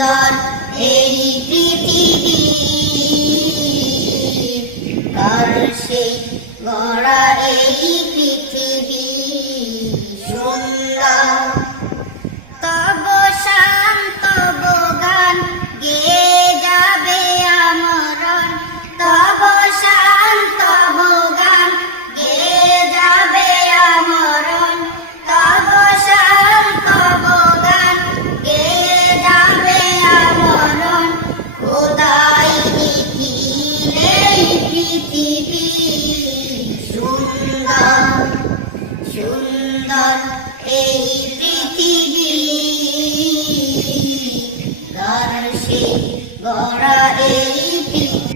তার এই পৃথিবী কার সেই গড়া এই পৃথিবী সুন্দর তব শান্ত গান গেয়ে যাবে আমরণ তব শান্ত গান গেয়ে যাবে আমরণ তব শান্ত গান গেয়ে যাবে আমরণ খোদাই লিখিলে পৃথিবী সুন্দর সুন্দর এই পৃথিবী কার সেই গড়া এই পৃথিবী